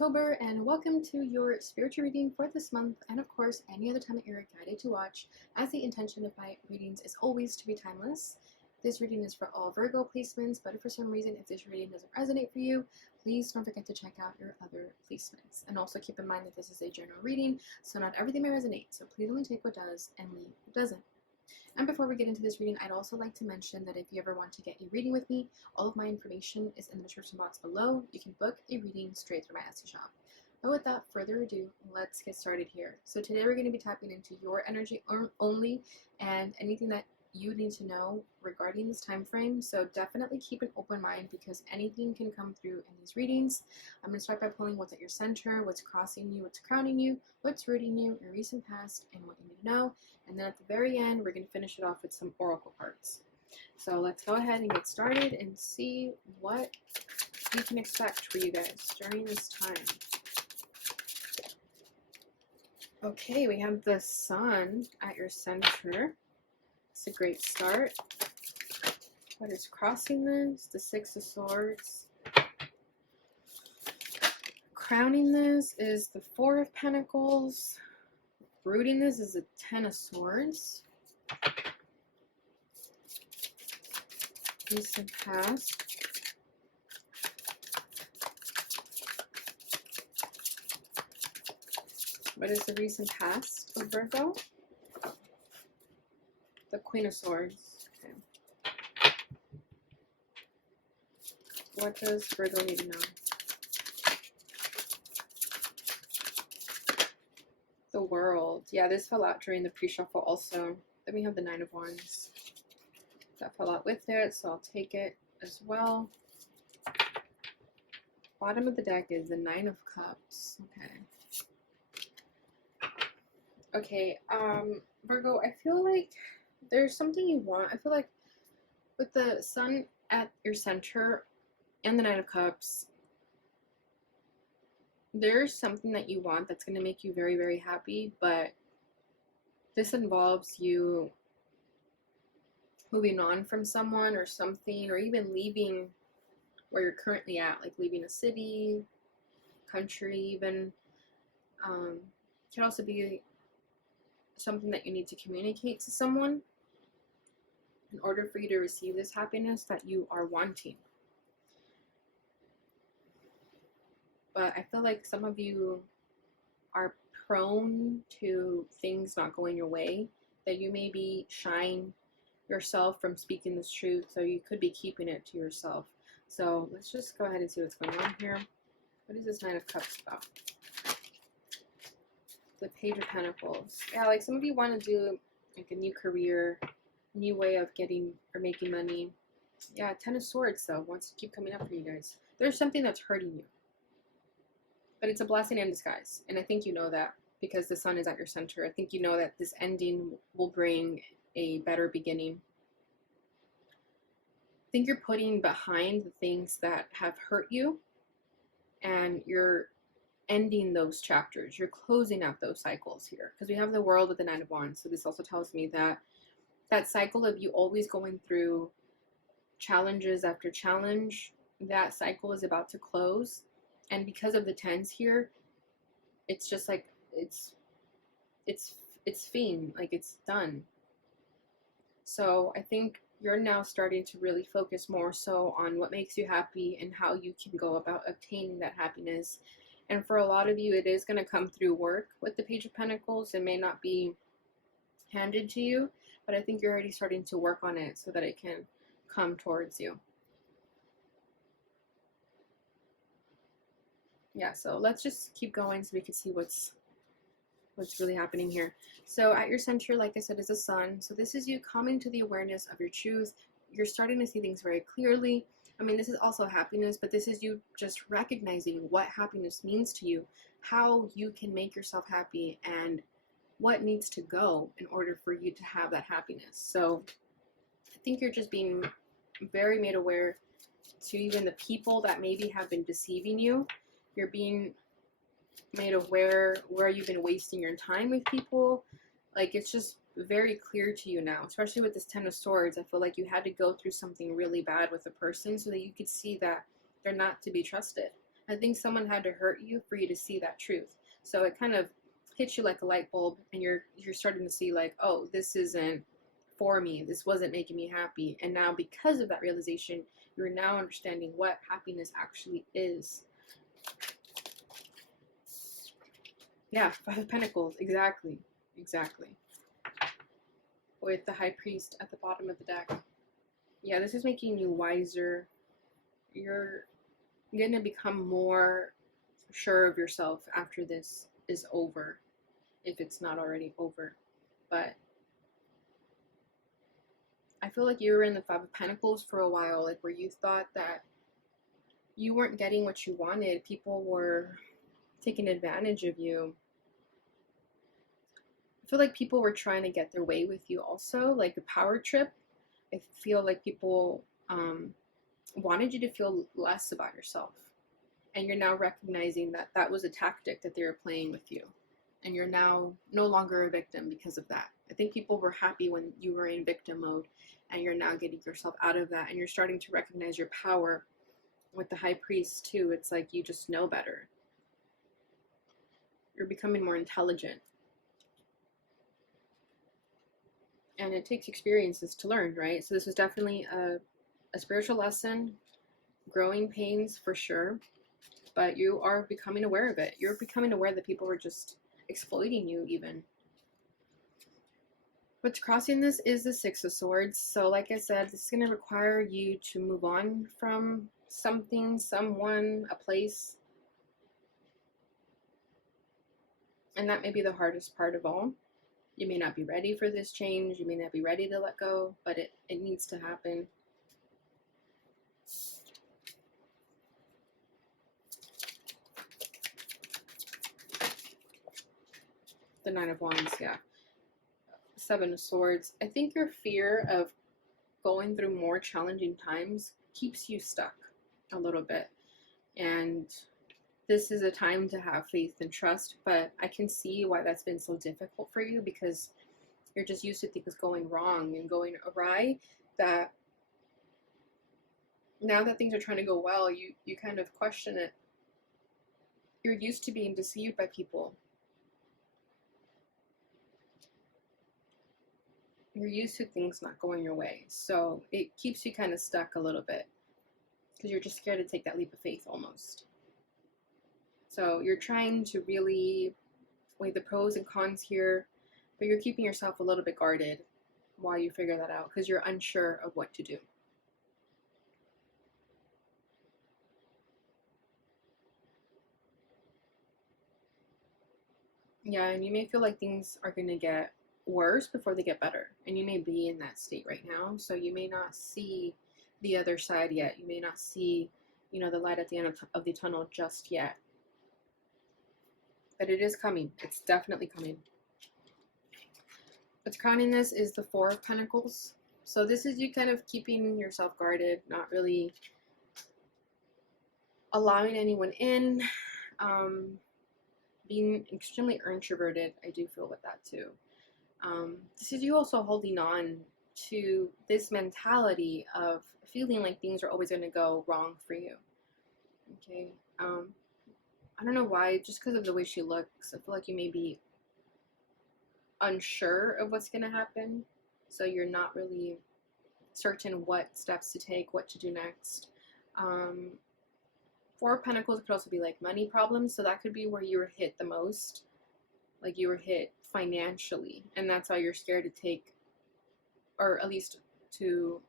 October, and welcome to your spiritual reading for this month, and of course any other time that you're guided to watch, as the intention of my readings is always to be timeless. This reading is for all Virgo placements, but if for some reason if this reading doesn't resonate for you, please don't forget to check out your other placements. And also keep in mind that this is a general reading, so not everything may resonate, so please only take what does and leave what doesn't. And before we get into this reading, I'd also like to mention that if you ever want to get a reading with me, all of my information is in the description box below. You can book a reading straight through my Etsy shop. But without further ado, let's get started here. So today we're going to be tapping into your energy only and anything that you need to know regarding this time frame. So definitely keep an open mind because anything can come through in these readings. I'm going to start by pulling what's at your center, what's crossing you, what's crowning you, what's rooting you, your recent past, and what you need to know. And then at the very end, we're going to finish it off with some oracle cards. So let's go ahead and get started and see what we can expect for you guys during this time. Okay, we have the Sun at your center. It's a great start. What is crossing this? The Six of Swords. Crowning this is the Four of Pentacles. Rooting this is the Ten of Swords. Recent past. What is the recent past of Virgo? The Queen of Swords. Okay. What does Virgo need to know? The World. Yeah, this fell out during the pre-shuffle also. Then we have the Nine of Wands. That fell out with it, so I'll take it as well. Bottom of the deck is the Nine of Cups. Okay, Virgo, I feel like there's something you want. I feel like with the Sun at your center and the Nine of Cups, there's something that you want that's going to make you very, very happy, but this involves you moving on from someone or something, or even leaving where you're currently at, like leaving a city, country even. Could also be something that you need to communicate to someone in order for you to receive this happiness that you are wanting. But I feel like some of you are prone to things not going your way, that you may be shying yourself from speaking this truth, so you could be keeping it to yourself. So let's just go ahead and see what's going on here. What is this Nine of Cups about? The Page of Pentacles. Yeah, like some of you want to do like a new career, new way of getting or making money. Yeah, Ten of Swords though wants to keep coming up for you guys. There's something that's hurting you, but it's a blessing in disguise, and I think you know that because the Sun is at your center. I think you know that this ending will bring a better beginning. I think you're putting behind the things that have hurt you, and you're ending those chapters. You're closing out those cycles here, because we have the World with the Nine of Wands. So this also tells me that that cycle of you always going through challenges after challenge, that cycle is about to close. And because of the tens here, it's just like it's fiend, like it's done. So I think you're now starting to really focus more so on what makes you happy and how you can go about obtaining that happiness. And for a lot of you, it is going to come through work with the Page of Pentacles. It may not be handed to you, but I think you're already starting to work on it so that it can come towards you. Yeah, so let's just keep going so we can see what's really happening here. So at your center, like I said, is the Sun. So this is you coming to the awareness of your truth. You're starting to see things very clearly. I mean, this is also happiness, but this is you just recognizing what happiness means to you, how you can make yourself happy, and what needs to go in order for you to have that happiness. So I think you're just being very made aware to even the people that maybe have been deceiving you. You're being made aware where you've been wasting your time with people. Like, it's just very clear to you now, especially with this Ten of Swords. I feel like you had to go through something really bad with a person so that you could see that they're not to be trusted. I think someone had to hurt you for you to see that truth. So it kind of hits you like a light bulb, and you're starting to see like, oh, this isn't for me. This wasn't making me happy. And now because of that realization, you're now understanding what happiness actually is. Yeah, Five of Pentacles, exactly. Exactly. With the High Priest at the bottom of the deck. Yeah, this is making you wiser. You're going to become more sure of yourself after this is over, if it's not already over. But I feel like you were in the Five of Pentacles for a while, like where you thought that you weren't getting what you wanted. People were taking advantage of you. I feel like people were trying to get their way with you also, like a power trip. I feel like people wanted you to feel less about yourself. And you're now recognizing that that was a tactic that they were playing with you. And you're now no longer a victim because of that. I think people were happy when you were in victim mode, and you're now getting yourself out of that, and you're starting to recognize your power. With the High Priest too, it's like you just know better. You're becoming more intelligent. And it takes experiences to learn, right? So this was definitely a spiritual lesson, growing pains for sure, but you are becoming aware of it. You're becoming aware that people were just exploiting you even. What's crossing this is the Six of Swords. So like I said, this is going to require you to move on from something, someone, a place. And that may be the hardest part of all. You may not be ready for this change. You may not be ready to let go, but it needs to happen. The Nine of Wands, yeah. Seven of Swords. I think your fear of going through more challenging times keeps you stuck a little bit. And this is a time to have faith and trust, but I can see why that's been so difficult for you, because you're just used to things going wrong and going awry, that now that things are trying to go well, you kind of question it. You're used to being deceived by people. You're used to things not going your way. So it keeps you kind of stuck a little bit, because you're just scared to take that leap of faith almost. So you're trying to really weigh the pros and cons here, but you're keeping yourself a little bit guarded while you figure that out, because you're unsure of what to do. Yeah, and you may feel like things are going to get worse before they get better. And you may be in that state right now. So you may not see the other side yet. You may not see, the light at the end of the tunnel just yet. But it is coming. It's definitely coming. What's crowning this is the Four of Pentacles. So this is you kind of keeping yourself guarded, not really allowing anyone in, being extremely introverted. I do feel with that too. This is you also holding on to this mentality of feeling like things are always going to go wrong for you. Okay. I don't know why, just because of the way she looks, I feel like you may be unsure of what's going to happen. So you're not really certain what steps to take, what to do next. Four of Pentacles could also be like money problems. So that could be where you were hit the most. Like you were hit financially. And that's why you're scared to take, or at least to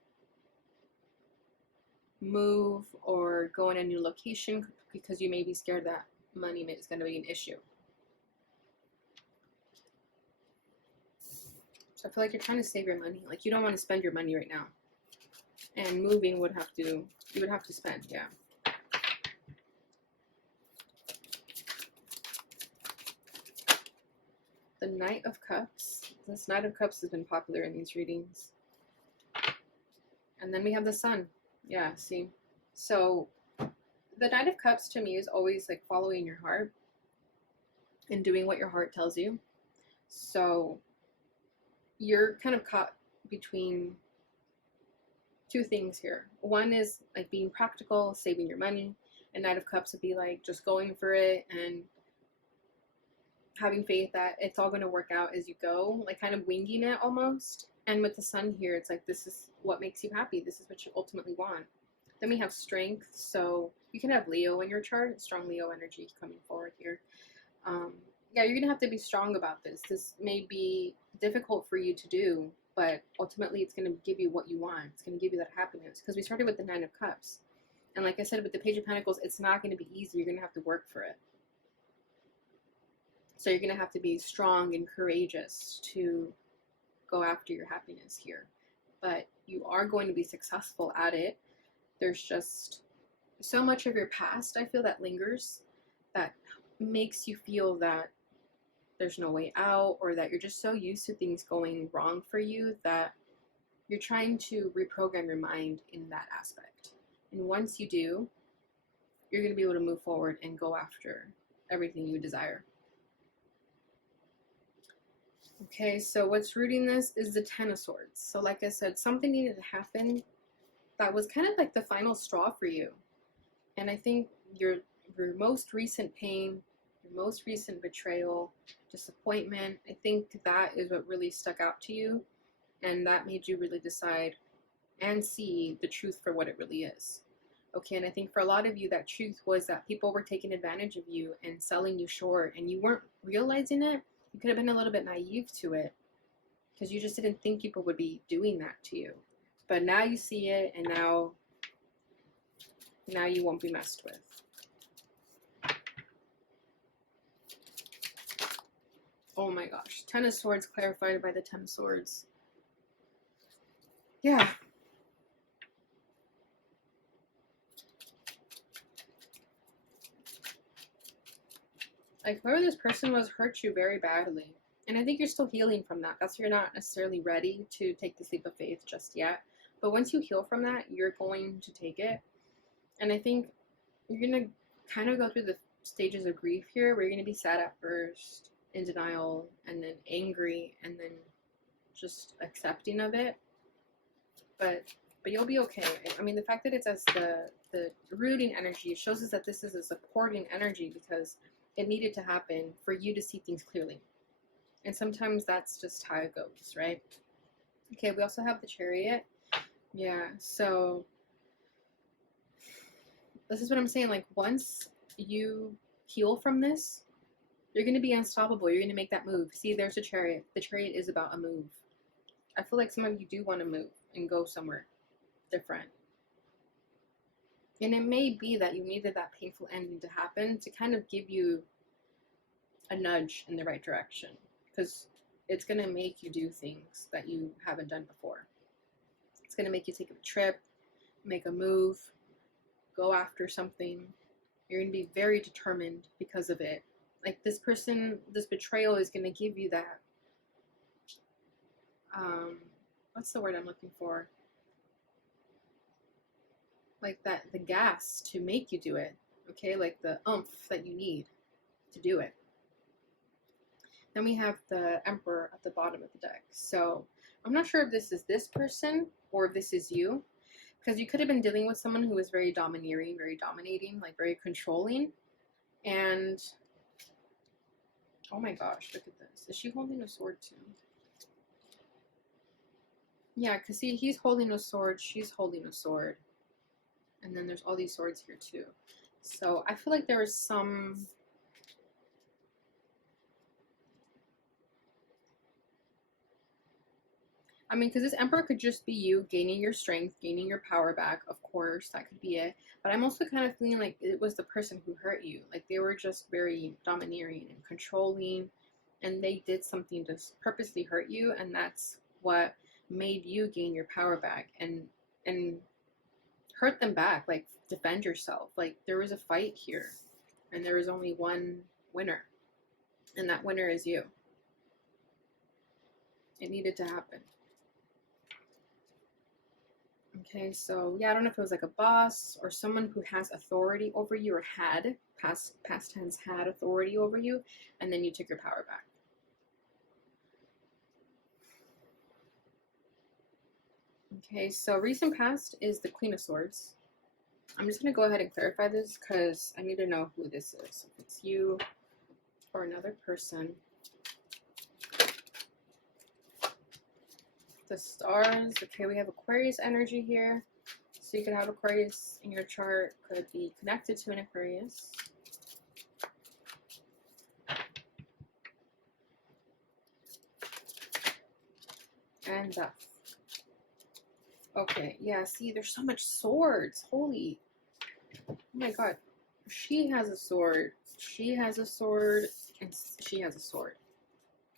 move or go in a new location, because you may be scared that money is going to be an issue. So I feel like you're trying to save your money. Like you don't want to spend your money right now. And moving you would have to spend, yeah. The Knight of Cups. This Knight of Cups has been popular in these readings. And then we have the Sun. Yeah, see? So the Knight of Cups to me is always like following your heart and doing what your heart tells you. So you're kind of caught between two things here. One is like being practical, saving your money, And Knight of Cups would be like just going for it and having faith that it's all going to work out as you go, like kind of winging it almost. And with the Sun here, it's like this is what makes you happy. This is what you ultimately want. Then we have Strength. So you can have Leo in your chart, strong Leo energy coming forward here. Yeah, you're going to have to be strong about this. This may be difficult for you to do, but ultimately it's going to give you what you want. It's going to give you that happiness, because we started with the Nine of Cups. And like I said, with the Page of Pentacles, it's not going to be easy. You're going to have to work for it. So you're going to have to be strong and courageous to go after your happiness here. But you are going to be successful at it. There's just so much of your past, I feel, that lingers, that makes you feel that there's no way out, or that you're just so used to things going wrong for you that you're trying to reprogram your mind in that aspect. And once you do, you're going to be able to move forward and go after everything you desire. Okay, so what's rooting this is the Ten of Swords. So like I said, something needed to happen that was kind of like the final straw for you. And I think your most recent pain, your most recent betrayal, disappointment, I think that is what really stuck out to you. And that made you really decide and see the truth for what it really is. Okay, and I think for a lot of you, that truth was that people were taking advantage of you and selling you short, and you weren't realizing it. You could have been a little bit naive to it, because you just didn't think people would be doing that to you. But now you see it, and now you won't be messed with. Oh my gosh. Ten of Swords clarified by the Ten of Swords. Yeah. Like, whoever this person was hurt you very badly. And I think you're still healing from that. That's why you're not necessarily ready to take this leap of faith just yet. But once you heal from that, you're going to take it. And I think you're going to kind of go through the stages of grief here, where you're going to be sad at first, in denial, and then angry, and then just accepting of it. But you'll be okay. I mean, the fact that it's as the rooting energy shows us that this is a supporting energy, because it needed to happen for you to see things clearly. And sometimes that's just how it goes, right? Okay, we also have the Chariot. Yeah, so this is what I'm saying. Like, once you heal from this, you're going to be unstoppable. You're going to make that move. See, there's a Chariot. The Chariot is about a move. I feel like some of you do want to move and go somewhere different. And it may be that you needed that painful ending to happen to kind of give you a nudge in the right direction, because it's going to make you do things that you haven't done before. It's going to make you take a trip, make a move, go after something. You're going to be very determined because of it. Like, this person, this betrayal is going to give you that, what's the word I'm looking for? Like that, the gas to make you do it, okay? Like the oomph that you need to do it. Then we have the Emperor at the bottom of the deck. So I'm not sure if this is this person or if this is you, because you could have been dealing with someone who was very domineering, very dominating, like very controlling. And oh my gosh, look at this. Is she holding a sword too? Yeah, because see, he's holding a sword, she's holding a sword. And then there's all these swords here too. So I feel like there was some... I mean, because this Emperor could just be you gaining your strength, gaining your power back. Of course, that could be it. But I'm also kind of feeling like it was the person who hurt you. Like, they were just very domineering and controlling. And they did something to purposely hurt you. And that's what made you gain your power back. And hurt them back, like defend yourself. Like, there was a fight here, and there was only one winner, and that winner is you. It needed to happen. Okay, so yeah, I don't know if it was like a boss or someone who has authority over you, or had past tense had authority over you, and then you took your power back. Okay, so recent past is the Queen of Swords. I'm just going to go ahead and clarify this because I need to know who this is. If it's you or another person. The stars. Okay, we have Aquarius energy here. So you could have Aquarius in your chart, could be connected to an Aquarius. And Death. Okay, yeah, see, there's so much swords. Holy. Oh my god. She has a sword. She has a sword. And she has a sword.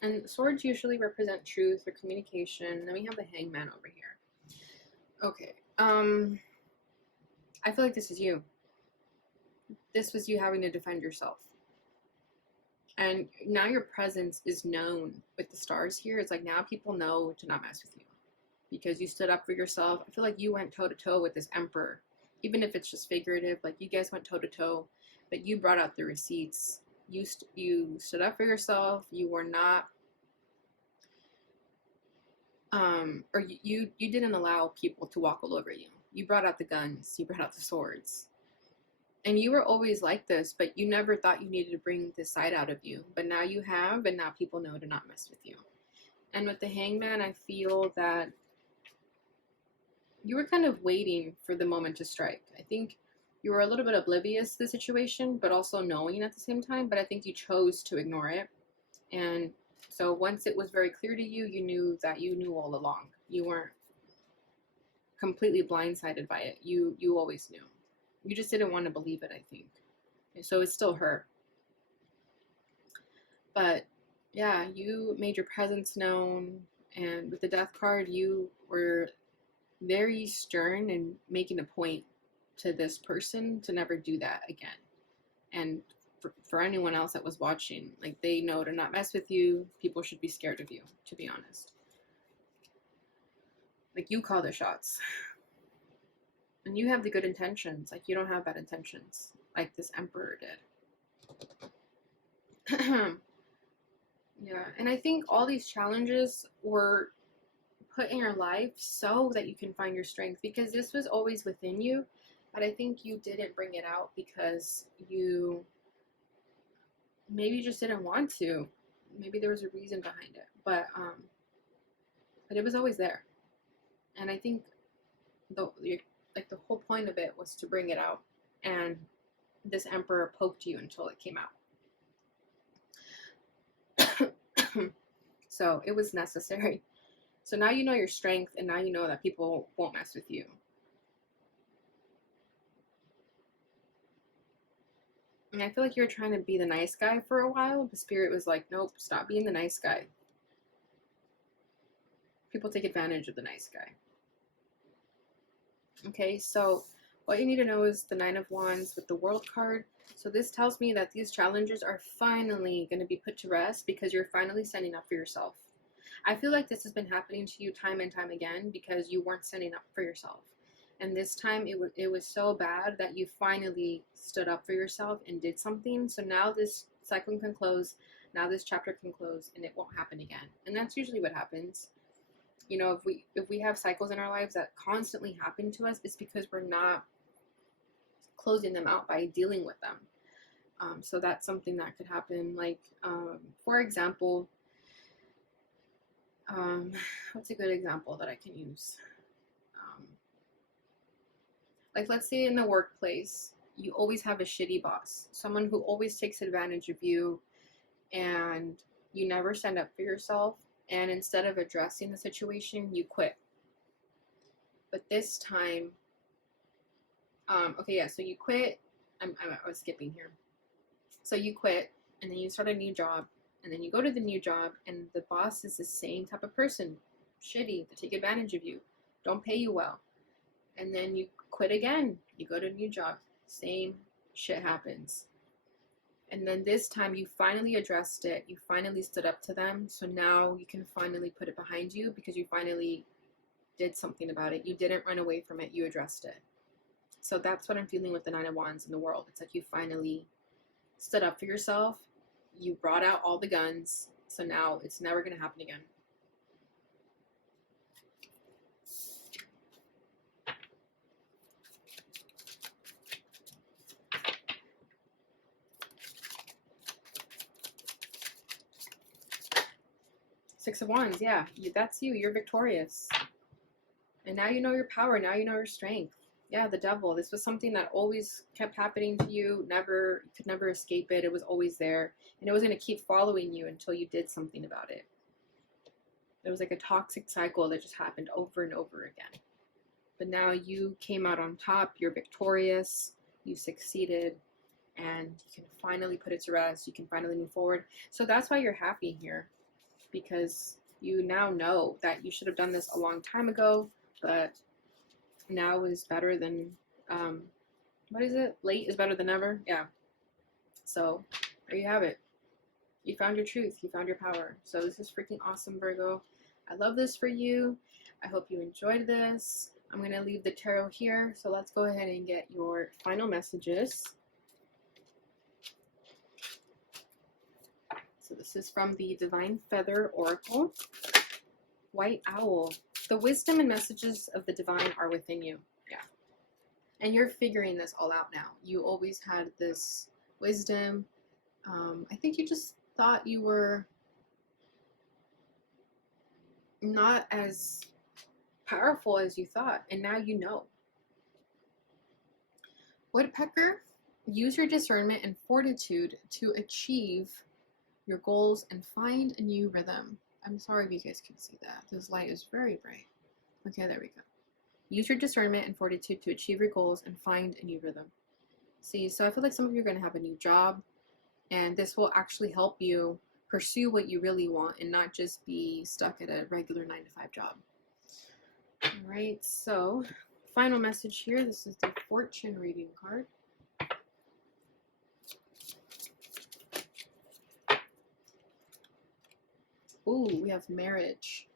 And swords usually represent truth or communication. Then we have the Hangman over here. Okay. I feel like this is you. This was you having to defend yourself. And now your presence is known with the stars here. It's like now people know to not mess with you because you stood up for yourself. I feel like you went toe to toe with this emperor, even if it's just figurative. Like you guys went toe to toe, but you brought out the receipts. You stood up for yourself. You were not, or you didn't allow people to walk all over you. You brought out the guns. You brought out the swords. And you were always like this, but you never thought you needed to bring this side out of you. But now you have, and now people know to not mess with you. And with the Hangman, I feel that you were kind of waiting for the moment to strike. I think you were a little bit oblivious to the situation, but also knowing at the same time. But I think you chose to ignore it. And so once it was very clear to you, you knew that you knew all along. You weren't completely blindsided by it. You always knew. You just didn't want to believe it, I think. And so it still hurt. But yeah, you made your presence known. And with the Death card, you were very stern and making a point to this person to never do that again. And for anyone else that was watching, like they know to not mess with you. People should be scared of you, to be honest. Like you call the shots. And you have the good intentions. Like you don't have bad intentions like this emperor did. Yeah, and I think all these challenges were put in your life so that you can find your strength, because this was always within you, but I think you didn't bring it out because you maybe just didn't want to. Maybe there was a reason behind it, but it was always there. And I think the whole point of it was to bring it out, and this emperor poked you until it came out. So it was necessary. So now you know your strength, and now you know that people won't mess with you. And I feel like you were trying to be the nice guy for a while. The spirit was like, nope, stop being the nice guy. People take advantage of the nice guy. Okay, so what you need to know is the Nine of Wands with the World card. So this tells me that these challenges are finally going to be put to rest because you're finally standing up for yourself. I feel like this has been happening to you time and time again because you weren't standing up for yourself. And this time it was so bad that you finally stood up for yourself and did something. So now this cycle can close. Now this chapter can close and it won't happen again. And that's usually what happens. You know, if we have cycles in our lives that constantly happen to us, it's because we're not closing them out by dealing with them. So that's something that could happen. Like, for example, what's a good example that I can use? Like, let's say in the workplace, you always have a shitty boss, someone who always takes advantage of you, and you never stand up for yourself. And instead of addressing the situation, you quit. But this time, okay, yeah, so you quit. I was skipping here. So you quit, and then you start a new job, and then you go to the new job, and the boss is the same type of person, shitty, to take advantage of you, don't pay you well. And then you quit again, you go to a new job, same shit happens. And then this time you finally addressed it, you finally stood up to them, so now you can finally put it behind you because you finally did something about it. You didn't run away from it, you addressed it. So that's what I'm feeling with the Nine of Wands in the world. It's like you finally stood up for yourself, you brought out all the guns, so now it's never going to happen again. Six of Wands, yeah, that's you. You're victorious. And now you know your power. Now you know your strength. Yeah, the devil. This was something that always kept happening to you. You could never escape it. It was always there. And it was going to keep following you until you did something about it. It was like a toxic cycle that just happened over and over again. But now you came out on top. You're victorious. You succeeded. And you can finally put it to rest. You can finally move forward. So that's why you're happy here. Because you now know that you should have done this a long time ago. But now is better than, what is it? Late is better than never. Yeah. So there you have it. You found your truth. You found your power. So this is freaking awesome, Virgo. I love this for you. I hope you enjoyed this. I'm going to leave the tarot here. So let's go ahead and get your final messages. So this is from the Divine Feather Oracle. White Owl. The wisdom and messages of the divine are within you. Yeah. And you're figuring this all out now. You always had this wisdom. I think you just thought you were not as powerful as you thought. And now you know. Woodpecker, use your discernment and fortitude to achieve your goals and find a new rhythm. I'm sorry if you guys can see that. This light is very bright. Okay, there we go. Use your discernment and fortitude to achieve your goals and find a new rhythm. See, so I feel like some of you are going to have a new job, and this will actually help you pursue what you really want and not just be stuck at a regular 9-to-5 job. All right, so final message here. This is the fortune reading card. Ooh, we have marriage.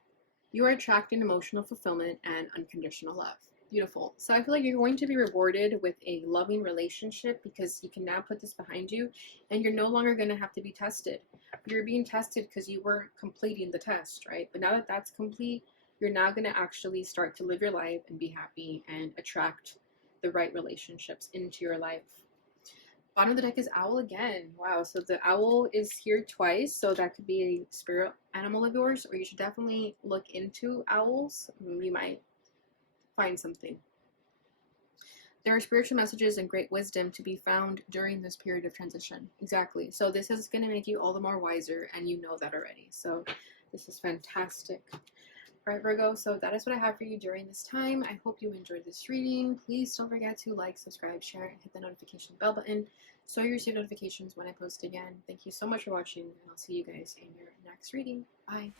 You are attracting emotional fulfillment and unconditional love. Beautiful. So I feel like you're going to be rewarded with a loving relationship because you can now put this behind you and you're no longer going to have to be tested. You're being tested because you weren't completing the test, right? But now that that's complete, you're now going to actually start to live your life and be happy and attract the right relationships into your life. Bottom of the deck is owl again. Wow, so the owl is here twice, so that could be a spirit animal of yours, or you should definitely look into owls. You might find something. There are spiritual messages and great wisdom to be found during this period of transition. Exactly. So this is going to make you all the more wiser, and you know that already. So this is fantastic. All right, Virgo, so that is what I have for you during this time. I hope you enjoyed this reading. Please don't forget to like, subscribe, share, and hit the notification bell button so you receive notifications when I post again. Thank you so much for watching, and I'll see you guys in your next reading. Bye.